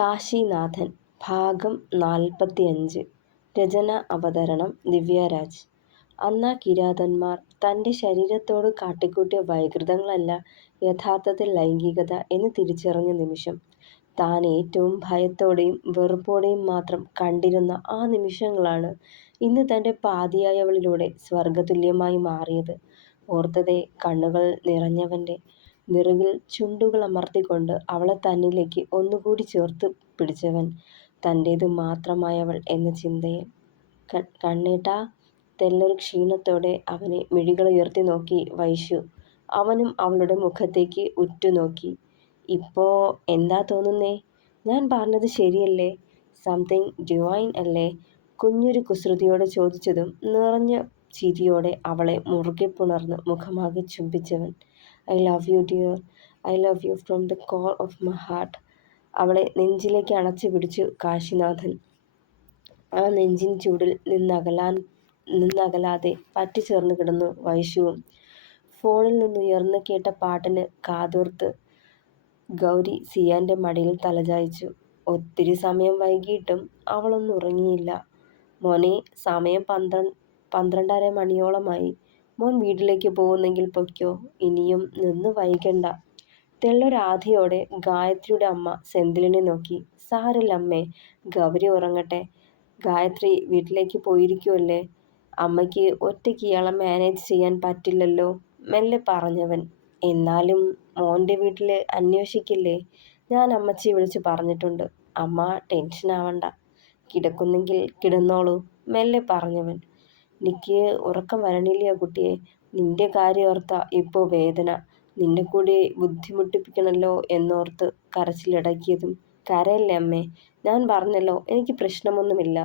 കാശിനാഥൻ ഭാഗം 45. രചന അവതരണം ദിവ്യരാജ്. അന്നാ കിരാതന്മാർ തൻ്റെ ശരീരത്തോട് കാട്ടിക്കൂട്ടിയ വൈകൃതങ്ങളല്ല യഥാർത്ഥത്തിൽ ലൈംഗികത എന്ന് തിരിച്ചറിഞ്ഞ നിമിഷം, താൻ ഏറ്റവും ഭയത്തോടെയും വെറുപ്പോടെയും മാത്രം കണ്ടിരുന്ന ആ നിമിഷങ്ങളാണ് ഇന്ന് തൻ്റെ പാതിയായവളിലൂടെ സ്വർഗതുല്യമായി മാറിയത്. ഓർത്തതെ കണ്ണുകൾ നിറഞ്ഞവൻ്റെ നെറുകിൽ ചുണ്ടുകൾ അമർത്തിക്കൊണ്ട് അവളെ തന്നിലേക്ക് ഒന്നുകൂടി ചേർത്ത് പിടിച്ചവൻ, തൻ്റേത് മാത്രമായവൾ എന്ന ചിന്തയിൽ. കണ്ണേട്ടാ, തെല്ലൊരു ക്ഷീണത്തോടെ അവനെ മിഴികളുയർത്തി നോക്കി വൈശു. അവനും അവളുടെ മുഖത്തേക്ക് ഉറ്റുനോക്കി. ഇപ്പോ എന്താ തോന്നുന്നേ? ഞാൻ പറഞ്ഞത് ശരിയല്ലേ? സംതിങ് ഡിവൈൻ അല്ലേ? കുഞ്ഞൊരു കുസൃതിയോടെ ചോദിച്ചതും നിറഞ്ഞ ചിരിയോടെ അവളെ മുറുകെ പുണർന്ന് മുഖമാകെ ചുംബിച്ചവൻ. I love you dear, I love you from the core of my heart. അവളെ അണച്ചു പിടിച്ചു കാശിനാഥൻ. ആ നെഞ്ചിൻ ചൂടിൽ നിന്നകലാതെ പറ്റിച്ചേർന്ന് കിടന്നു വൈശുവും. ഫോണിൽ നിന്നുയർന്നു കേട്ട പാട്ടിന് കാതോർത്ത് ഗൗരി സിയാൻ്റെ മടിയിൽ തലചായ്ച്ചു. ഒത്തിരി സമയം വൈകിയിട്ടും അവളൊന്നും ഉറങ്ങിയില്ല. മോനെ, സമയം 12:30 മണിയോളമായി. മോൻ വീട്ടിലേക്ക് പോകുന്നെങ്കിൽ പൊയ്ക്കോ, ഇനിയും നിന്ന് വൈകണ്ട. തെല്ലൊരാധിയോടെ ഗായത്രിയുടെ അമ്മ സെന്തിലിനെ നോക്കി. സാരല്ല അമ്മേ, ഗൗരി ഉറങ്ങട്ടെ. ഗായത്രി വീട്ടിലേക്ക് പോയിരിക്കുമല്ലേ, അമ്മയ്ക്ക് ഒറ്റയ്ക്ക് ഇയാളെ മാനേജ് ചെയ്യാൻ പറ്റില്ലല്ലോ, മെല്ലെ പറഞ്ഞവൻ. എന്നാലും മോൻ്റെ വീട്ടിൽ അന്വേഷിക്കില്ലേ? ഞാൻ അമ്മച്ചിയെ വിളിച്ച് പറഞ്ഞിട്ടുണ്ട്. അമ്മ ടെൻഷനാവണ്ട, കിടക്കുന്നെങ്കിൽ കിടന്നോളൂ, മെല്ലെ പറഞ്ഞവൻ. എനിക്ക് ഉറക്കം വരണില്ല കുട്ടിയെ, നിന്റെ കാര്യം ഓർത്താ ഇപ്പോൾ വേദന. നിന്നെ കൂടി ബുദ്ധിമുട്ടിപ്പിക്കണല്ലോ എന്നോർത്ത് കരച്ചിലടക്കിയതും. കരയല്ലേ അമ്മേ, ഞാൻ പറഞ്ഞല്ലോ എനിക്ക് പ്രശ്നമൊന്നുമില്ല,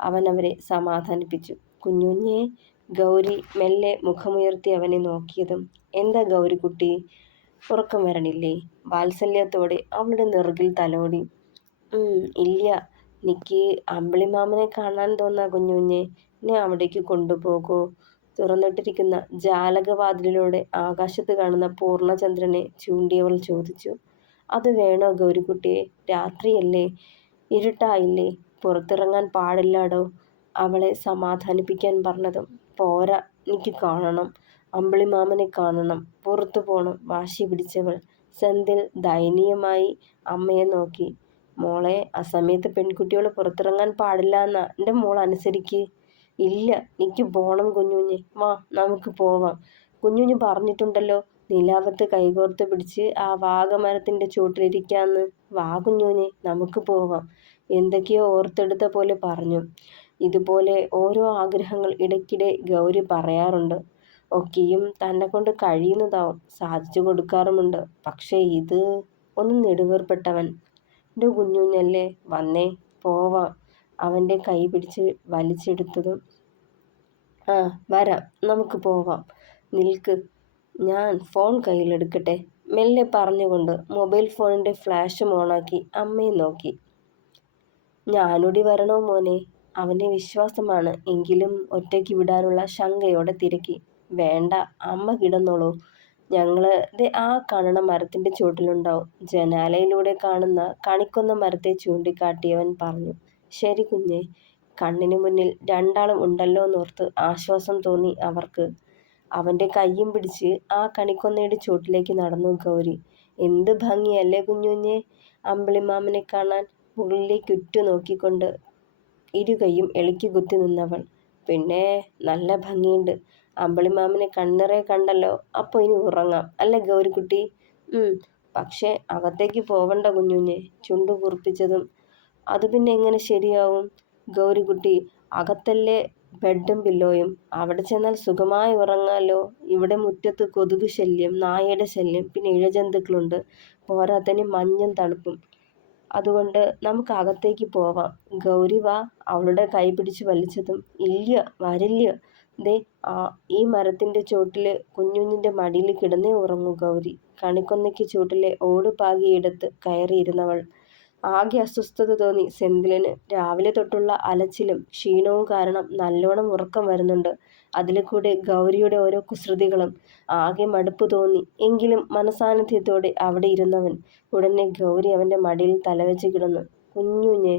അവൻ അവരെ സമാധാനിപ്പിച്ചു. കുഞ്ഞുഞ്ഞേ. ഗൗരി മെല്ലെ മുഖമുയർത്തി അവനെ നോക്കിയതും. എന്താ ഗൗരിക്കുട്ടി, ഉറക്കം വരണില്ലേ? വാത്സല്യത്തോടെ അവളുടെ നെറുകിൽ തലോടി. ഇല്ല, എനിക്ക് അമ്പിളിമാമനെ കാണാൻ തോന്നാ കുഞ്ഞുഞ്ഞെ, എന്നെ അവിടേക്ക് കൊണ്ടുപോകൂ. തുറന്നിട്ടിരിക്കുന്ന ജാലകവാതിലിലൂടെ ആകാശത്ത് കാണുന്ന പൂർണ്ണചന്ദ്രനെ ചൂണ്ടിയവൾ ചോദിച്ചു. അത് വേണോ ഗൗരിക്കുട്ടിയെ? രാത്രിയല്ലേ, ഇരുട്ടായില്ലേ, പുറത്തിറങ്ങാൻ പാടില്ലാടോ. അവളെ സമാധാനിപ്പിക്കാൻ പറഞ്ഞതും. പോരാ, എനിക്ക് കാണണം, അമ്പിളിമാമനെ കാണണം, പുറത്തു പോണം, വാശി പിടിച്ചവൾ. സെന്തിൽ ദയനീയമായി അമ്മയെ നോക്കി. മോളെ, അസമയത്ത് പെൺകുട്ടികൾ പുറത്തിറങ്ങാൻ പാടില്ല എന്നാ എൻ്റെ മോൾ അനുസരിക്ക്. ഇല്ല, എനിക്ക് പോണം കുഞ്ഞുഞ്ഞെ, വാ നമുക്ക് പോവാം. കുഞ്ഞുഞ്ഞ് പറഞ്ഞിട്ടുണ്ടല്ലോ നിലാവത്ത് കൈകോർത്ത് പിടിച്ച് ആ വാഗമരത്തിൻ്റെ ചുവട്ടിലിരിക്കാന്ന്. വാ കുഞ്ഞുഞ്ഞെ, നമുക്ക് പോവാം. എന്തൊക്കെയോ ഓർത്തെടുത്ത പോലെ പറഞ്ഞു. ഇതുപോലെ ഓരോ ആഗ്രഹങ്ങൾ ഇടയ്ക്കിടെ ഗൗരി പറയാറുണ്ട്. ഒക്കെയും തന്നെ കൊണ്ട് കഴിയുന്നതാവും, സാധിച്ചു കൊടുക്കാറുമുണ്ട്. പക്ഷേ ഇത് ഒന്ന് നെടുവേർപ്പെട്ടവൻ. എൻ്റെ കുഞ്ഞുഞ്ഞല്ലേ, വന്നേ പോവാം. അവൻ്റെ കൈ പിടിച്ച് വലിച്ചെടുത്തതും. ആ വരാം, നമുക്ക് പോവാം. നിൽക്ക്, ഞാൻ ഫോൺ കയ്യിലെടുക്കട്ടെ, മെല്ലെ പറഞ്ഞുകൊണ്ട് മൊബൈൽ ഫോണിൻ്റെ ഫ്ലാഷും ഓണാക്കി അമ്മയെ നോക്കി. ഞാനൂടി വരണോ മോനെ? അവൻ്റെ വിശ്വാസമാണ് എങ്കിലും ഒറ്റയ്ക്ക് വിടാനുള്ള ശങ്കയോടെ തിരക്കി. വേണ്ട, അമ്മ കിടന്നോളൂ, ഞങ്ങൾ ആ കാണുന്ന മരത്തിൻ്റെ ചുവട്ടിലുണ്ടാവും. ജനാലയിലൂടെ കാണുന്ന കണിക്കൊന്ന മരത്തെ ചൂണ്ടിക്കാട്ടിയവൻ പറഞ്ഞു. ശരി കുഞ്ഞെ. കണ്ണിന് മുന്നിൽ രണ്ടാളും ഉണ്ടല്ലോന്നോർത്ത് ആശ്വാസം തോന്നി അവർക്ക്. അവൻ്റെ കയ്യും പിടിച്ച് ആ കണിക്കൊന്നയുടെ ചുവട്ടിലേക്ക് നടന്നു ഗൗരി. എന്ത് ഭംഗിയല്ലേ കുഞ്ഞുഞ്ഞെ അമ്പിളിമാമനെ കാണാൻ. മുകളിലേക്ക് ഉറ്റു നോക്കിക്കൊണ്ട് ഇരുകൈയും എളിക്ക് കുത്തി നിന്നവൾ. പിന്നെ നല്ല ഭംഗിയുണ്ട്. അമ്പിളിമാമനെ കണ്ണിറയെ കണ്ടല്ലോ, അപ്പോൾ ഇനി ഉറങ്ങാം അല്ലേ ഗൗരിക്കുട്ടി? പക്ഷേ അകത്തേക്ക് പോവണ്ട കുഞ്ഞുഞ്ഞെ. ചുണ്ടു കുറിപ്പിച്ചതും. അത് പിന്നെ എങ്ങനെ ശരിയാവും ഗൗരിക്കുട്ടി? അകത്തല്ലേ ബെഡും പില്ലോയും, അവിടെ ചെന്നാൽ സുഖമായി ഉറങ്ങാലോ. ഇവിടെ മുറ്റത്ത് കൊതുക് ശല്യം, നായയുടെ ശല്യം, പിന്നെ ഇഴജന്തുക്കളുണ്ട്, പോരാത്തതിന് മഞ്ഞും തണുപ്പും. അതുകൊണ്ട് നമുക്ക് അകത്തേക്ക് പോവാം. ഗൗരി വാ. അവളുടെ കൈ പിടിച്ച് വലിച്ചതും. ഇല്ല, വരില്ല. ദേ ഈ മരത്തിൻ്റെ ചോട്ടിൽ കുഞ്ഞുഞ്ഞിൻ്റെ മടിയിൽ കിടന്നേ ഉറങ്ങൂ ഗൗരി. കണിക്കൊന്നയ്ക്ക് ചൂട്ടിലെ ഓട് പാകിയിടത്ത് കയറിയിരുന്നവൾ. ആകെ അസ്വസ്ഥത തോന്നി സെന്തിലിന്. രാവിലെ തൊട്ടുള്ള അലച്ചിലും ക്ഷീണവും കാരണം നല്ലോണം ഉറക്കം വരുന്നുണ്ട്. അതിൽ കൂടെ ഗൗരിയുടെ ഓരോ കുസൃതികളും. ആകെ മടുപ്പ് തോന്നി. എങ്കിലും മനസാന്നിധ്യത്തോടെ അവിടെ ഇരുന്നവൻ. ഉടനെ ഗൗരി അവൻ്റെ മടിയിൽ തലവെച്ച് കിടന്നു. കുഞ്ഞുഞ്ഞെ.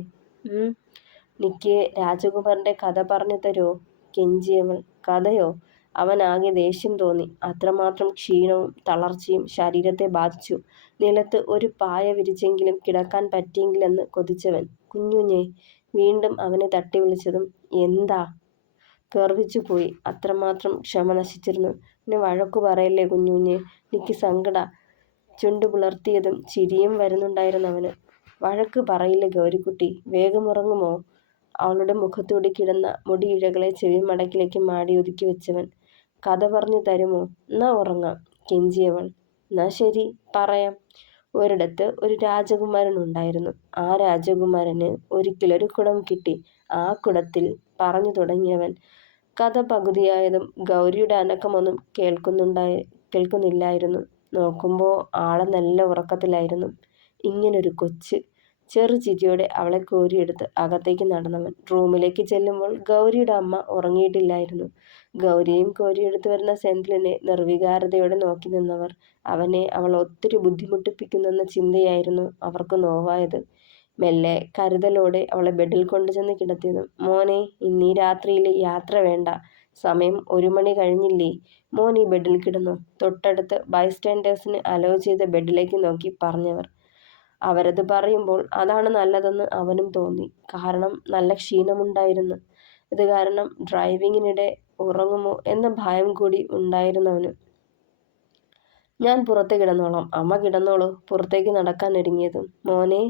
നിക്ക് രാജകുമാരൻ്റെ കഥ പറഞ്ഞു തരുമോ? കെഞ്ചിയവൾ. കഥയോ? അവനാകെ ദേഷ്യം തോന്നി. അത്രമാത്രം ക്ഷീണവും തളർച്ചയും ശരീരത്തെ ബാധിച്ചു. നിലത്ത് ഒരു പായ വിരിച്ചെങ്കിലും കിടക്കാൻ പറ്റിയെങ്കിലെന്ന് കൊതിച്ചവൻ. കുഞ്ഞുഞ്ഞെ. വീണ്ടും അവനെ തട്ടി വിളിച്ചതും എന്താ? ഗർവിച്ചുപോയി. അത്രമാത്രം ക്ഷമ നശിച്ചിരുന്നു. എന്നെ വഴക്കു പറയല്ലേ കുഞ്ഞുഞ്ഞെ. എനിക്ക് സങ്കട. ചുണ്ടു പുലർത്തിയതും ചിരിയും വരുന്നുണ്ടായിരുന്നു അവന്. വഴക്ക് പറയില്ല ഗൗരിക്കുട്ടി. വേഗം ഉറങ്ങുമോ? അവളുടെ മുഖത്തൂടി കിടന്ന മുടിയിഴകളെ ചെവിമടക്കിലേക്ക് മാടി ഒതുക്കി വെച്ചവൻ. കഥ പറഞ്ഞു തരുമോ? എന്നാ ഉറങ്ങാം, കെഞ്ചിയവൾ. എന്നാ ശരി, പറയാം. ഒരിടത്ത് ഒരു രാജകുമാരൻ ഉണ്ടായിരുന്നു. ആ രാജകുമാരന് ഒരിക്കലൊരു കുടം കിട്ടി. ആ കുടത്തിൽ പറഞ്ഞു തുടങ്ങിയവൻ. കഥ പകുതിയായതും ഗൗരിയുടെ അനക്കമൊന്നും കേൾക്കുന്നില്ലായിരുന്നു. നോക്കുമ്പോൾ ആളെ നല്ല ഉറക്കത്തിലായിരുന്നു. ഇങ്ങനൊരു കൊച്ച്. ചെറുചിരിയോടെ അവളെ കോരിയെടുത്ത് അകത്തേക്ക് നടന്നവൻ റൂമിലേക്ക് ചെല്ലുമ്പോൾ ഗൗരിയുടെ അമ്മ ഉറങ്ങിയിട്ടില്ലായിരുന്നു. ഗൗരിയെയും കോരിയെടുത്ത് വരുന്ന സെന്തിലിനെ നിർവികാരതയോടെ നോക്കി നിന്നവർ. അവൾ ഒത്തിരി ബുദ്ധിമുട്ടിപ്പിക്കുന്നെന്ന ചിന്തയായിരുന്നു അവർക്ക് നോവായത്. മെല്ലെ കരുതലോടെ അവളെ ബെഡിൽ കൊണ്ടുചെന്ന് കിടത്തിയതും, മോനെ, ഇന്നീ രാത്രിയിൽ യാത്ര വേണ്ട. സമയം 1 മണി കഴിഞ്ഞില്ലേ? മോൻ ഈ ബെഡിൽ കിടന്നു. തൊട്ടടുത്ത് ബൈസ്റ്റാൻഡേഴ്സിന് അലോ ചെയ്ത ബെഡിലേക്ക് നോക്കി പറഞ്ഞവർ. അവരത് പറയുമ്പോൾ അതാണ് നല്ലതെന്ന് അവനും തോന്നി. കാരണം നല്ല ക്ഷീണമുണ്ടായിരുന്നു. ഇത് കാരണം ഡ്രൈവിങ്ങിനിടെ ഉറങ്ങുമോ എന്ന ഭയം കൂടി ഉണ്ടായിരുന്നവന്. ഞാൻ പുറത്ത് കിടന്നോളാം, അമ്മ കിടന്നോളൂ. പുറത്തേക്ക് നടക്കാൻ ഒരുങ്ങിയതും, മോനെ,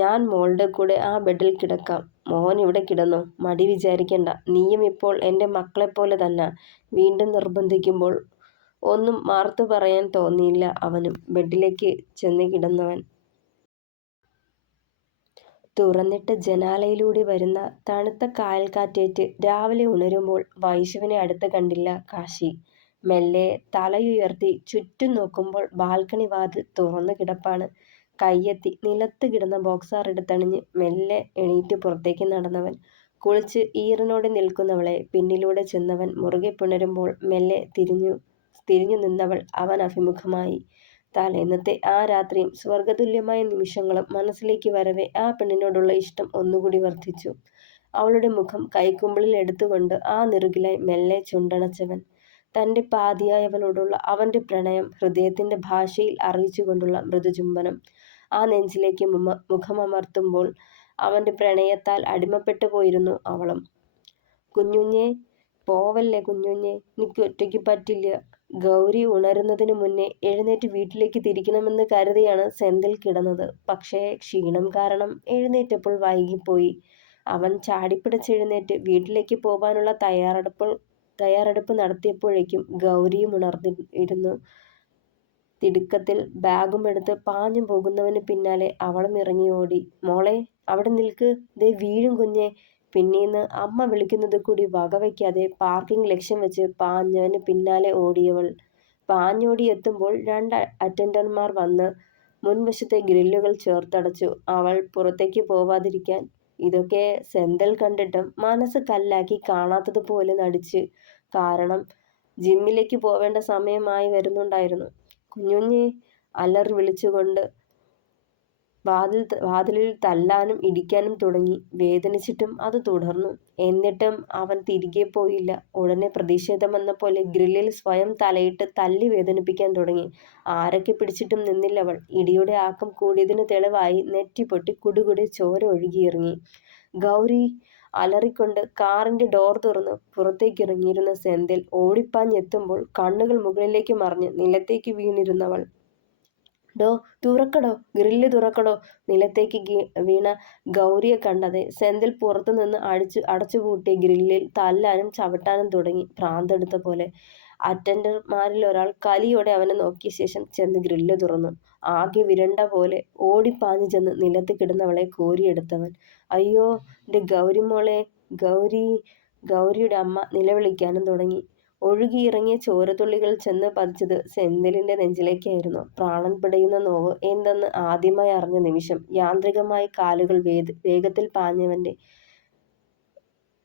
ഞാൻ മോളുടെ കൂടെ ആ ബെഡിൽ കിടക്കാം. മോൻ ഇവിടെ കിടന്നോ, മടി വിചാരിക്കണ്ട. നീയും ഇപ്പോൾ എൻ്റെ മക്കളെപ്പോലെ തന്നെ. വീണ്ടും നിർബന്ധിക്കുമ്പോൾ ഒന്നും മാർത്തു പറയാൻ തോന്നിയില്ല അവനും. ബെഡിലേക്ക് ചെന്ന് കിടന്നവൻ. തുറന്നിട്ട ജനാലയിലൂടെ വരുന്ന തണുത്ത കായൽക്കാറ്റേറ്റ് രാവിലെ ഉണരുമ്പോൾ വൈശുവിനെ അടുത്ത് കണ്ടില്ല കാശി. മെല്ലെ തലയുയർത്തി ചുറ്റും നോക്കുമ്പോൾ ബാൽക്കണി വാതിൽ തുറന്നു കിടപ്പാണ്. കയ്യെത്തി നിലത്ത് കിടന്ന ബോക്സാർ എടുത്തണിഞ്ഞ് മെല്ലെ എണീറ്റ് പുറത്തേക്ക് നടന്നവൻ. കുളിച്ച് ഈറനോടെ നിൽക്കുന്നവളെ പിന്നിലൂടെ ചെന്നവൻ മുറുകെ പുണരുമ്പോൾ മെല്ലെ തിരിഞ്ഞു നിന്നവൾ അവൻ അഭിമുഖമായി. തലേന്നത്തെ ആ രാത്രിയും സ്വർഗതുല്യമായ നിമിഷങ്ങളും മനസ്സിലേക്ക് വരവെ ആ പെണ്ണിനോടുള്ള ഇഷ്ടം ഒന്നുകൂടി വർദ്ധിച്ചു. അവളുടെ മുഖം കൈക്കുമ്പിളിൽ എടുത്തുകൊണ്ട് ആ നെറുകിലായി മെല്ലെ ചുണ്ടണച്ചവൻ. തൻ്റെ പാതിയായവളോടുള്ള അവൻ്റെ പ്രണയം ഹൃദയത്തിൻ്റെ ഭാഷയിൽ അറിയിച്ചുകൊണ്ടുള്ള മൃദുചുംബനം. ആ നെഞ്ചിലേക്ക് മുഖമമർത്തുമ്പോൾ അവൻ്റെ പ്രണയത്താൽ അടിമപ്പെട്ടു പോയിരുന്നു അവളും. കുഞ്ഞുഞ്ഞെ, പോവല്ലേ കുഞ്ഞുഞ്ഞെ, എനിക്ക് ഒറ്റയ്ക്ക് പറ്റില്ല. ഗൗരി ഉണരുന്നതിന് മുന്നേ എഴുന്നേറ്റ് വീട്ടിലേക്ക് തിരിക്കണമെന്ന് കരുതിയാണ് സെന്തിൽ കിടന്നത്. പക്ഷേ ക്ഷീണം കാരണം എഴുന്നേറ്റപ്പോൾ വൈകിപ്പോയി. അവൻ ചാടിപ്പിടിച്ചെഴുന്നേറ്റ് വീട്ടിലേക്ക് പോകാനുള്ള തയ്യാറെടുപ്പ് നടത്തിയപ്പോഴേക്കും ഗൗരിയും ഉണർന്നിരുന്നു. തിടുക്കത്തിൽ ബാഗും എടുത്ത് പാഞ്ഞു പോകുന്നവന് പിന്നാലെ അവളും ഇറങ്ങി ഓടി. മോളെ, അവിടെ നിൽക്ക്, ദേ വീഴും കുഞ്ഞെ. പിന്നീന്ന് അമ്മ വിളിക്കുന്നത് കൂടി വകവയ്ക്കാതെ പാർക്കിംഗ് ലക്ഷ്യം വെച്ച് പാഞ്ഞവന് പിന്നാലെ ഓടിയവൾ. പാഞ്ഞോടി എത്തുമ്പോൾ 2 അറ്റൻഡർമാർ വന്ന് മുൻവശത്തെ ഗ്രില്ലുകൾ ചേർത്തടച്ചു. അവൾ പുറത്തേക്ക് പോവാതിരിക്കാൻ. ഇതൊക്കെ സെന്തിൽ കണ്ടിട്ടും മനസ്സ് കല്ലാക്കി കാണാത്തതുപോലെ നടിച്ച്. കാരണം ജിമ്മിലേക്ക് പോവേണ്ട സമയമായി വരുന്നുണ്ടായിരുന്നു. കുഞ്ഞുഞ്ഞെ, അലറി വിളിച്ചുകൊണ്ട് വാതിലിൽ തല്ലാനും ഇടിക്കാനും തുടങ്ങി. വേദനിച്ചിട്ടും അത് തുടർന്നു. എന്നിട്ടും അവൻ തിരികെ പോയില്ല. ഉടനെ പ്രതിഷേധമെന്ന പോലെ ഗ്രില്ലിൽ സ്വയം തലയിട്ട് തല്ലി വേദനിപ്പിക്കാൻ തുടങ്ങി. ആരൊക്കെ പിടിച്ചിട്ടും നിന്നില്ലവൾ. ഇടിയുടെ ആക്കം കൂടിയതിന് തെളിവായി നെറ്റി പൊട്ടി കുടുകുടെ ചോര ഒഴുകിയിറങ്ങി. ഗൗരി അലറിക്കൊണ്ട് കാറിൻ്റെ ഡോർ തുറന്ന് പുറത്തേക്കിറങ്ങിയിരുന്ന സെന്തിൽ ഓടിപ്പാഞ്ഞെത്തുമ്പോൾ കണ്ണുകൾ മുകളിലേക്ക് മറിഞ്ഞ് നിലത്തേക്ക് വീണിരുന്നവൾ. ഡോ, തുറക്കടോ, ഗ്രില്ല് തുറക്കടോ. നിലത്തേക്ക് വീണ ഗൗരിയെ കണ്ടതെ സെന്തിൽ പുറത്തുനിന്ന് അടച്ചുപൂട്ടിയ ഗ്രില്ലിൽ തല്ലാനും ചവിട്ടാനും തുടങ്ങി, ഭ്രാന്തെടുത്ത പോലെ. അറ്റൻഡർമാരിൽ ഒരാൾ കലിയോടെ അവനെ നോക്കിയ ശേഷം ചെന്ന് ഗ്രില്ല് തുറന്നു. ആകെ വിരണ്ട പോലെ ഓടിപ്പാഞ്ഞു ചെന്ന് നിലത്ത് കിടന്നവളെ കോരിയെടുത്തവൻ. അയ്യോ, എൻ്റെ ഗൗരിമോളെ, ഗൗരി. ഗൗരിയുടെ അമ്മ നിലവിളിക്കാനും തുടങ്ങി. ഒഴുകിയിറങ്ങിയ ചോരത്തുള്ളികൾ ചെന്ന് പതിച്ചത് സെന്തിലിന്റെ നെഞ്ചിലേക്കായിരുന്നു. പ്രാണൻ പിടയുന്ന നോവ് എന്തെന്ന് ആദ്യമായി അറിഞ്ഞ നിമിഷം യാന്ത്രികമായി കാലുകൾ വേഗത്തിൽ പാഞ്ഞവന്റെ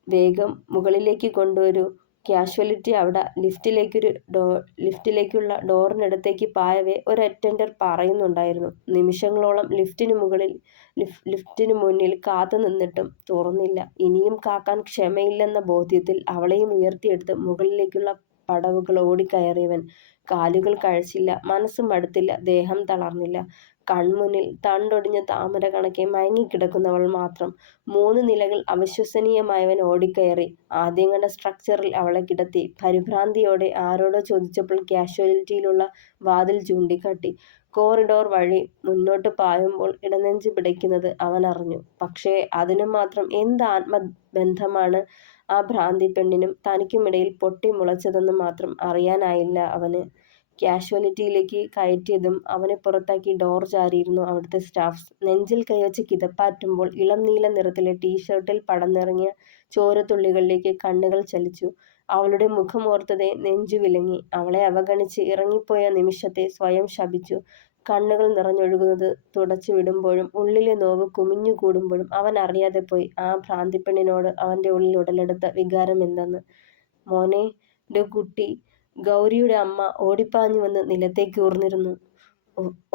വേഗം മുകളിലേക്ക് കൊണ്ടുവരൂ, കാഷ്വാലിറ്റി അവിടെ ലിഫ്റ്റിലേക്കുള്ള ഡോറിനടുത്തേക്ക് പായവേ ഒരു അറ്റൻഡർ പറയുന്നുണ്ടായിരുന്നു. നിമിഷങ്ങളോളം ലിഫ്റ്റിനു മുന്നിൽ കാത്തു നിന്നിട്ടും തുറന്നില്ല. ഇനിയും കാക്കാൻ ക്ഷമയില്ലെന്ന ബോധ്യത്തിൽ അവളെയും ഉയർത്തിയെടുത്ത് മുകളിലേക്കുള്ള പടവുകൾ ഓടിക്കയറിയവൻ കാലുകൾ കഴച്ചില്ല, മനസ്സ് മടുത്തില്ല, ദേഹം തളർന്നില്ല. കൺമുന്നിൽ തണ്ടൊടിഞ്ഞ താമര കണക്കെ മയങ്ങിക്കിടക്കുന്നവൾ മാത്രം. 3 നിലകൾ അവിശ്വസനീയമായവൻ ഓടിക്കയറി ആദ്യം കണ്ട സ്ട്രക്ചറിൽ അവളെ കിടത്തി. പരിഭ്രാന്തിയോടെ ആരോടോ ചോദിച്ചപ്പോൾ കാഷ്വാലിറ്റിയിലുള്ള വാതിൽ ചൂണ്ടിക്കാട്ടി. കോറിഡോർ വഴി മുന്നോട്ട് പായുമ്പോൾ ഇടനെഞ്ച് പിടയ്ക്കുന്നത് അവൻ അറിഞ്ഞു. പക്ഷേ അതിനു മാത്രം എന്ത് ആത്മബന്ധമാണ് ആ ഭ്രാന്തി പെണ്ണിനും തനിക്കുമിടയിൽ പൊട്ടിമുളച്ചതെന്ന് മാത്രം അറിയാനായില്ല അവന്. കാഷ്വാലിറ്റിയിലേക്ക് കയറ്റിയതും അവനെ പുറത്താക്കി ഡോർ ചാരിയിരുന്നു അവിടുത്തെ സ്റ്റാഫ്. നെഞ്ചിൽ കൈവച്ച് കിതപ്പാറ്റുമ്പോൾ ഇളം നീല നിറത്തിലെ ടീഷർട്ടിൽ പടർന്നിറങ്ങിയ ചോരത്തുള്ളികളിലേക്ക് കണ്ണുകൾ ചലിച്ചു. അവളുടെ മുഖമോർത്തതേ നെഞ്ചു വിലങ്ങി. അവളെ അവഗണിച്ച് ഇറങ്ങിപ്പോയ നിമിഷത്തെ സ്വയം ശപിച്ചു. കണ്ണുകൾ നിറഞ്ഞൊഴുകുന്നത് തുടച്ചു വിടുമ്പോഴും ഉള്ളിലെ നോവ് കുമിഞ്ഞു കൂടുമ്പോഴും അവൻ അറിയാതെ പോയി ആ ഭ്രാന്തിപ്പെണ്ണിനോട് അവൻ്റെ ഉള്ളിൽ ഉടലെടുത്ത വികാരം എന്തെന്ന്. മോനെ, ഡു കുട്ടി. ഗൗരിയുടെ അമ്മ ഓടിപ്പാഞ്ഞു വന്ന് നിലത്തേക്ക് ഊർന്നിരുന്നു.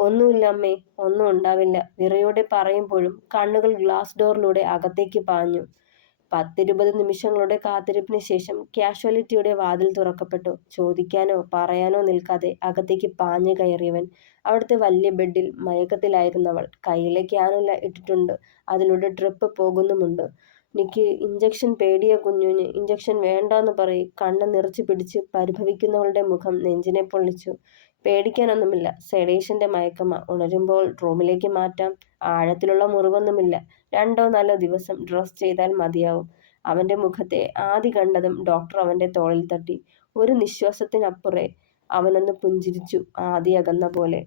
ഒന്നുമില്ല അമ്മേ, ഒന്നും ഉണ്ടാവില്ല, വിറയോടെ പറയുമ്പോഴും കണ്ണുകൾ ഗ്ലാസ് ഡോറിലൂടെ അകത്തേക്ക് പാഞ്ഞു. 10-20 നിമിഷങ്ങളുടെ കാത്തിരിപ്പിന് ശേഷം കാഷ്വാലിറ്റിയുടെ വാതിൽ തുറക്കപ്പെട്ടു. ചോദിക്കാനോ പറയാനോ നിൽക്കാതെ അകത്തേക്ക് പാഞ്ഞു കയറിയവൻ. അവിടുത്തെ വലിയ ബെഡിൽ മയക്കത്തിലായിരുന്നവൾ. കയ്യിലെ ക്യാനുല ഇട്ടിട്ടുണ്ട്, അതിലൂടെ ഡ്രിപ്പ് പോകുന്നുമുണ്ട്. നിക്ക് ഇഞ്ചക്ഷൻ പേടിയാ കുഞ്ഞുഞ്ഞ്, ഇഞ്ചക്ഷൻ വേണ്ടാന്ന് പറയ്. കണ്ണ് നിറച്ചു പിടിച്ച് പരിഭവിക്കുന്നവളുടെ മുഖം നെഞ്ചിനെ പൊള്ളിച്ചു. പേടിക്കാനൊന്നുമില്ല, സെഡേഷന്റെ മയക്കമാ, ഉണരുമ്പോൾ റൂമിലേക്ക് മാറ്റാം. ആഴത്തിലുള്ള മുറിവൊന്നുമില്ല, 2-4 ദിവസം ഡ്രസ് ചെയ്താൽ മതിയാവും. അവന്റെ മുഖത്തെ ആദി കണ്ടതും ഡോക്ടർ അവന്റെ തോളിൽ തട്ടി. ഒരു നിശ്വാസത്തിനപ്പുറേ അവനൊന്ന് പുഞ്ചിരിച്ചു, ആദി അകന്ന പോലെ.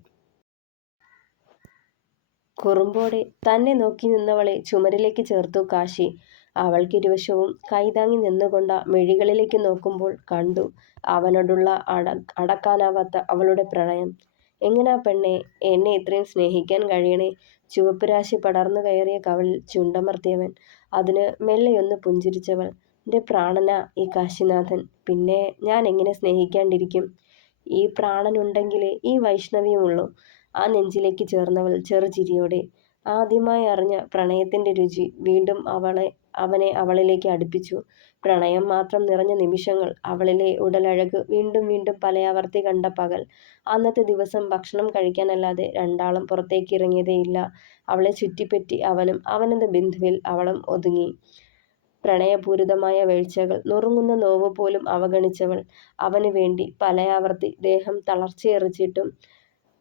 കുറുമ്പോടെ തന്നെ നോക്കി നിന്നവളെ ചുമരിലേക്ക് ചേർത്തു കാശി. അവൾക്കിരുവശവും കൈതാങ്ങി നിന്നുകൊണ്ട മിഴികളിലേക്ക് നോക്കുമ്പോൾ കണ്ടു അവനോടുള്ള അടക്കാനാവാത്ത അവളുടെ പ്രണയം. എങ്ങനാ പെണ്ണെ എന്നെ ഇത്രയും സ്നേഹിക്കാൻ കഴിയണേ? ചുവപ്പ് രാശി പടർന്നു കയറിയ കവളിൽ ചുണ്ടമർത്തിയവൻ. അതിന് മെല്ലെയൊന്ന് പുഞ്ചിരിച്ചവൾ. എൻ്റെ പ്രാണനാ ഈ കാശിനാഥൻ, പിന്നെ ഞാൻ എങ്ങനെ സ്നേഹിക്കാണ്ടിരിക്കും? ഈ പ്രാണനുണ്ടെങ്കിലേ ഈ വൈഷ്ണവിയുമുള്ളൂ. ആ നെഞ്ചിലേക്ക് ചേർന്നവൾ ചെറുചിരിയോടെ. ആദ്യമായി അറിഞ്ഞ പ്രണയത്തിന്റെ രുചി വീണ്ടും അവനെ അവളിലേക്ക് അടുപ്പിച്ചു. പ്രണയം മാത്രം നിറഞ്ഞ നിമിഷങ്ങൾ, അവളിലെ ഉടലഴക് വീണ്ടും വീണ്ടും പലയാവർത്തി കണ്ട പകൽ. അന്നത്തെ ദിവസം ഭക്ഷണം കഴിക്കാനല്ലാതെ രണ്ടാളും പുറത്തേക്ക് ഇറങ്ങിയതേയില്ല. അവളെ ചുറ്റിപ്പറ്റി അവനും, അവനെന്ന ബിന്ദുവിൽ അവളും ഒതുങ്ങി. പ്രണയപൂരിതമായ വീഴ്ചകൾ, നുറുങ്ങുന്ന നോവ് പോലും അവഗണിച്ചവൾ. അവന് വേണ്ടി പലയാവർത്തി ദേഹം തളർച്ചയെറിച്ചിട്ടും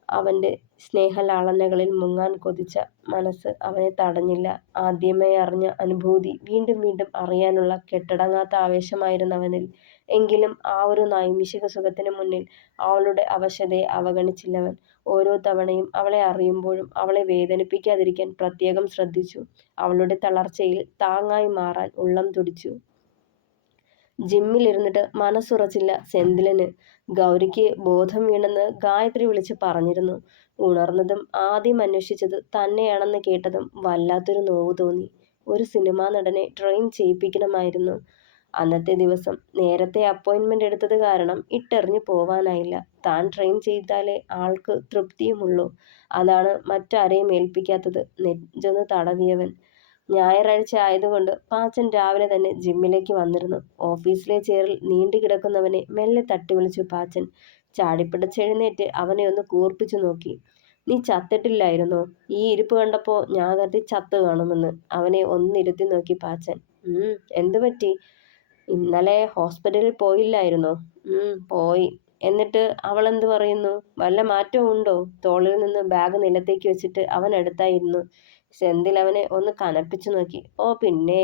അവന്റെ സ്നേഹലാളനകളിൽ മുങ്ങാൻ കൊതിച്ച മനസ്സ് അവനെ തടഞ്ഞില്ല. ആദ്യമേ അറിഞ്ഞ അനുഭൂതി വീണ്ടും വീണ്ടും അറിയാനുള്ള കെട്ടടങ്ങാത്ത ആവേശമായിരുന്നവനിൽ. എങ്കിലും ആ ഒരു നൈമിഷിക സുഖത്തിന് മുന്നിൽ അവളുടെ അവശതയെ അവഗണിച്ചില്ലവൻ. ഓരോ തവണയും അവളെ അറിയുമ്പോഴും അവളെ വേദനിപ്പിക്കാതിരിക്കാൻ പ്രത്യേകം ശ്രദ്ധിച്ചു. അവളുടെ തളർച്ചയിൽ താങ്ങായി മാറാൻ ഉള്ളം തുടിച്ചു. ജിമ്മിലിരുന്നിട്ട് മനസ്സുറച്ചില്ല സെന്തിലിന്. ഗൗരിക്ക് ബോധം വീണെന്ന് ഗായത്രി വിളിച്ച് പറഞ്ഞിരുന്നു. ഉണർന്നതും ആദ്യം അന്വേഷിച്ചത് തന്നെയാണെന്ന് കേട്ടതും വല്ലാത്തൊരു നോവ് തോന്നി. ഒരു സിനിമാ നടനെ ട്രെയിൻ ചെയ്യിപ്പിക്കണമായിരുന്നു. അന്നത്തെ ദിവസം നേരത്തെ അപ്പോയിൻമെന്റ് എടുത്തത് കാരണം ഇട്ടെറിഞ്ഞു പോവാനായില്ല. താൻ ട്രെയിൻ ചെയ്താലേ ആൾക്ക് തൃപ്തിയുമുള്ളൂ, അതാണ് മറ്റാരെയും ഏൽപ്പിക്കാത്തത്. നെഞ്ചൊന്ന് തടവിയവൻ. ഞായറാഴ്ച ആയതുകൊണ്ട് പാച്ചൻ രാവിലെ തന്നെ ജിമ്മിലേക്ക് വന്നിരുന്നു. ഓഫീസിലെ ചെയറിൽ നീണ്ടുകിടക്കുന്നവനെ മെല്ലെ തട്ടിവിളിച്ചു പാച്ചൻ. ചാടിപ്പിടച്ചെഴുന്നേറ്റ് അവനെ ഒന്ന് കൂർപ്പിച്ചു നോക്കി. നീ ചത്തിട്ടില്ലായിരുന്നോ? ഈ ഇരിപ്പ് കണ്ടപ്പോൾ ഞാൻ കരുതി ചത്തു കാണുമെന്ന്. അവനെ ഒന്നിരുത്തി നോക്കി പാച്ചൻ. എന്തു പറ്റി? ഇന്നലെ ഹോസ്പിറ്റലിൽ പോയില്ലായിരുന്നോ? പോയി. എന്നിട്ട് അവളെന്ത് പറയുന്നു? വല്ല മാറ്റവും ഉണ്ടോ? തോളിൽ നിന്ന് ബാഗ് നിലത്തേക്ക് വെച്ചിട്ട് അവൻ അടുത്തായിരുന്നു. സെന്തിൽ അവനെ ഒന്ന് കനപ്പിച്ചു നോക്കി. ഓ പിന്നെ,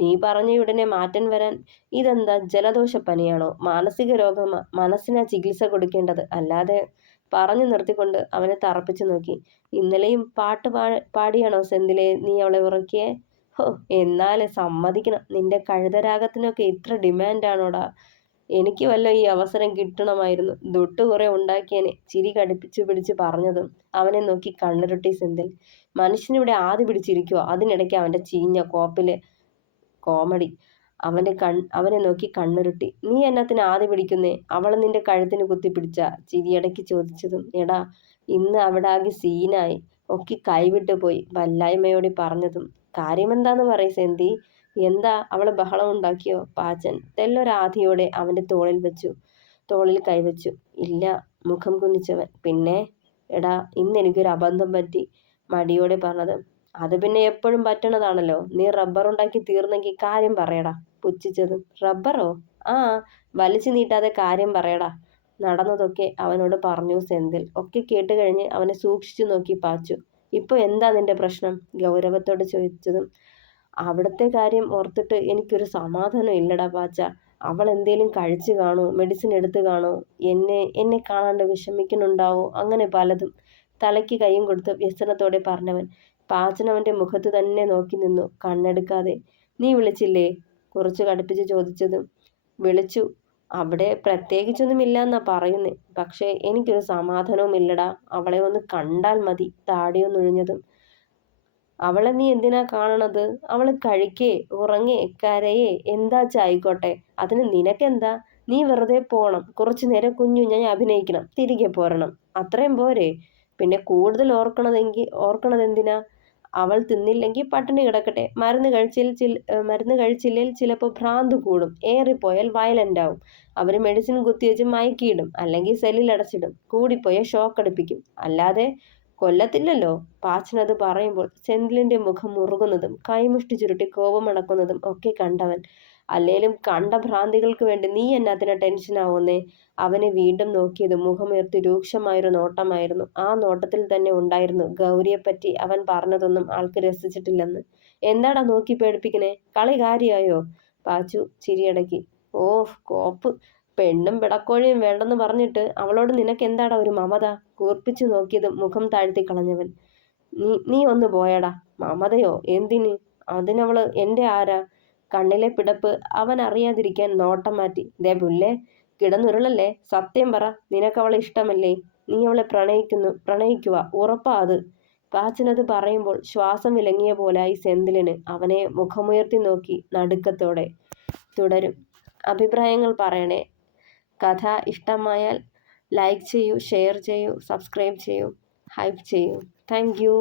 നീ പറഞ്ഞ ഉടനെ മാറ്റം വരാൻ ഇതെന്താ ജലദോഷപ്പനിയാണോ? മാനസിക രോഗമാ, മനസ്സിനാ ചികിത്സ കൊടുക്കേണ്ടത്, അല്ലാതെ. പറഞ്ഞു നിർത്തിക്കൊണ്ട് അവനെ തറപ്പിച്ചു നോക്കി. ഇന്നലെയും പാട്ട് പാടിയാണോ സെന്തിലെ നീ അവളെ ഉറക്കിയേ? ഹോ, എന്നാല് സമ്മതിക്കണം, നിന്റെ കഴുതരാഗത്തിനൊക്കെ ഇത്ര ഡിമാൻഡാണോടാ? എനിക്ക് വല്ല ഈ അവസരം കിട്ടണമായിരുന്നു, ദൊട്ട് കുറെ ഉണ്ടാക്കിയനെ. ചിരി കടുപ്പിച്ചു പിടിച്ച് പറഞ്ഞതും അവനെ നോക്കി കണ്ണുരുട്ടി സെന്തിൽ. മനുഷ്യനിവിടെ ആദി പിടിച്ചിരിക്കുവോ, അതിനിടയ്ക്ക് അവന്റെ ചീഞ്ഞ കോപ്പിലെ കോമഡി. അവനെ നോക്കി കണ്ണുരുട്ടി. നീ എന്നത്തിന് ആദ്യ പിടിക്കുന്നേ? അവൾ നിന്റെ കഴുത്തിന് കുത്തിപ്പിടിച്ച? ചിരിയടക്കി ചോദിച്ചതും. എടാ, ഇന്ന് അവിടെ ആകെ സീനായി. ഒക്കെ കൈവിട്ടു പോയി, വല്ലായ്മയോടെ പറഞ്ഞതും. കാര്യമെന്താന്ന് പറയ് സെന്തി. എന്താ, അവള് ബഹളം ഉണ്ടാക്കിയോ? പാച്ചൻ തെല്ലൊരാധിയോടെ അവന്റെ തോളിൽ കൈവച്ചു. ഇല്ല, മുഖം കുനിച്ചവൻ. പിന്നെ? എടാ, ഇന്ന് എനിക്കൊരു അബദ്ധം പറ്റി, മടിയോടെ പറഞ്ഞത്. അത് പിന്നെ എപ്പോഴും പറ്റണതാണല്ലോ. നീ റബ്ബർ ഉണ്ടാക്കി തീർന്നെങ്കിൽ കാര്യം പറയടാ. പുച്ഛിച്ചതും. റബ്ബറോ? ആ, വലിച്ചു നീട്ടാതെ കാര്യം പറയടാ. നടന്നതൊക്കെ അവനോട് പറഞ്ഞു സെന്തിൽ. ഒക്കെ കേട്ട് കഴിഞ്ഞ് അവനെ സൂക്ഷിച്ചു നോക്കി പാച്ചു. ഇപ്പൊ എന്താ നിന്റെ പ്രശ്നം? ഗൗരവത്തോടെ ചോദിച്ചതും. അവിടുത്തെ കാര്യം ഓർത്തിട്ട് എനിക്കൊരു സമാധാനം ഇല്ലടാ പാച്ച. അവൾ എന്തേലും കഴിച്ചു കാണോ? മെഡിസിൻ എടുത്തു കാണോ? എന്നെ കാണാണ്ട് വിഷമിക്കുന്നുണ്ടാവോ? അങ്ങനെ പലതും. തലയ്ക്ക് കൈയും കൊടുത്ത് വ്യസനത്തോടെ പറഞ്ഞവൻ. പാച്ചൻ അവന്റെ മുഖത്ത് തന്നെ നോക്കി നിന്നു, കണ്ണെടുക്കാതെ. നീ വിളിച്ചില്ലേ? കുറച്ച് കടുപ്പിച്ച് ചോദിച്ചതും. വിളിച്ചു. അവിടെ പ്രത്യേകിച്ചൊന്നും ഇല്ലാന്നാ പറയുന്നേ. പക്ഷേ എനിക്കൊരു സമാധാനവും ഇല്ലടാ. അവളെ ഒന്ന് കണ്ടാൽ മതി. താടിയൊന്നൊഴിഞ്ഞതും. അവളെ നീ എന്തിനാ കാണണത്? അവള് കഴിക്കേ, ഉറങ്ങേ, കരയേ, എന്താച്ചാ ആയിക്കോട്ടെ. അതിന് നിനക്കെന്താ? നീ വെറുതെ പോണം, കുറച്ചു നേരം കുഞ്ഞുഞ്ഞായി അഭിനയിക്കണം, തിരികെ പോരണം. അത്രയും പോരെ? പിന്നെ കൂടുതൽ ഓർക്കണതെന്തിനാ? അവൾ തിന്നില്ലെങ്കിൽ പട്ടിണി കിടക്കട്ടെ. മരുന്ന് കഴിച്ചില്ലേൽ ചിലപ്പോൾ ഭ്രാന്ത് കൂടും, ഏറിപ്പോയാൽ വയലന്റ് ആവും. അവര് മെഡിസിൻ കുത്തിവെച്ച് മയക്കിയിടും, അല്ലെങ്കിൽ സെല്ലിൽ അടച്ചിടും, കൂടിപ്പോയ ഷോക്ക് അടുപ്പിക്കും. അല്ലാതെ കൊല്ലത്തില്ലല്ലോ. പാച്ചനത് പറയുമ്പോൾ സെന്തിലിന്റെ മുഖം മുറുകുന്നതും കൈമുഷ്ടി ചുരുട്ടി കോപമടക്കുന്നതും ഒക്കെ കണ്ടവൻ. അല്ലേലും കണ്ട ഭ്രാന്തികൾക്ക് വേണ്ടി നീ എന്നാത്തിനാ ടെൻഷനാവുന്നേ? അവനെ വീണ്ടും നോക്കിയത് മുഖമുയർത്തി രൂക്ഷമായൊരു നോട്ടമായിരുന്നു. ആ നോട്ടത്തിൽ തന്നെ ഉണ്ടായിരുന്നു ഗൗരിയെപ്പറ്റി അവൻ പറഞ്ഞതൊന്നും ആൾക്ക് രസിച്ചിട്ടില്ലെന്ന്. എന്താടാ നോക്കി പേടിപ്പിക്കണേ? കളി കാര്യായോ? പാച്ചു ചിരിയടക്കി. ഓഹ് കോപ്പ്. പെണ്ണും പിടക്കോഴിയും വേണ്ടെന്ന് പറഞ്ഞിട്ട് അവളോട് നിനക്കെന്താടാ ഒരു മമത? കൂർപ്പിച്ചു നോക്കിയതും മുഖം താഴ്ത്തി കളഞ്ഞവൻ. നീ ഒന്ന് പോയടാ. മമതയോ? എന്തിന്? അതിനവള് എന്റെ ആരാ? കണ്ണിലെ പിടപ്പ് അവൻ അറിയാതിരിക്കാൻ നോട്ടം മാറ്റി. ദേ പുല്ലേ, കിടന്നുരുളല്ലേ. സത്യം പറ, നിനക്കവളെ ഇഷ്ടമല്ലേ? നീ അവളെ പ്രണയിക്കുക, ഉറപ്പാ അത്? പാച്ചനത് പറയുമ്പോൾ ശ്വാസം വിലങ്ങിയ പോലായി സെന്തിലിന്. അവനെ മുഖമുയർത്തി നോക്കി നടുക്കത്തോടെ. തുടരും. അഭിപ്രായങ്ങൾ പറയണേ. കഥ ഇഷ്ടമായാൽ ലൈക്ക് ചെയ്യൂ, ഷെയർ ചെയ്യൂ, സബ്സ്ക്രൈബ് ചെയ്യൂ, ഹൈപ്പ് ചെയ്യൂ. Thank you.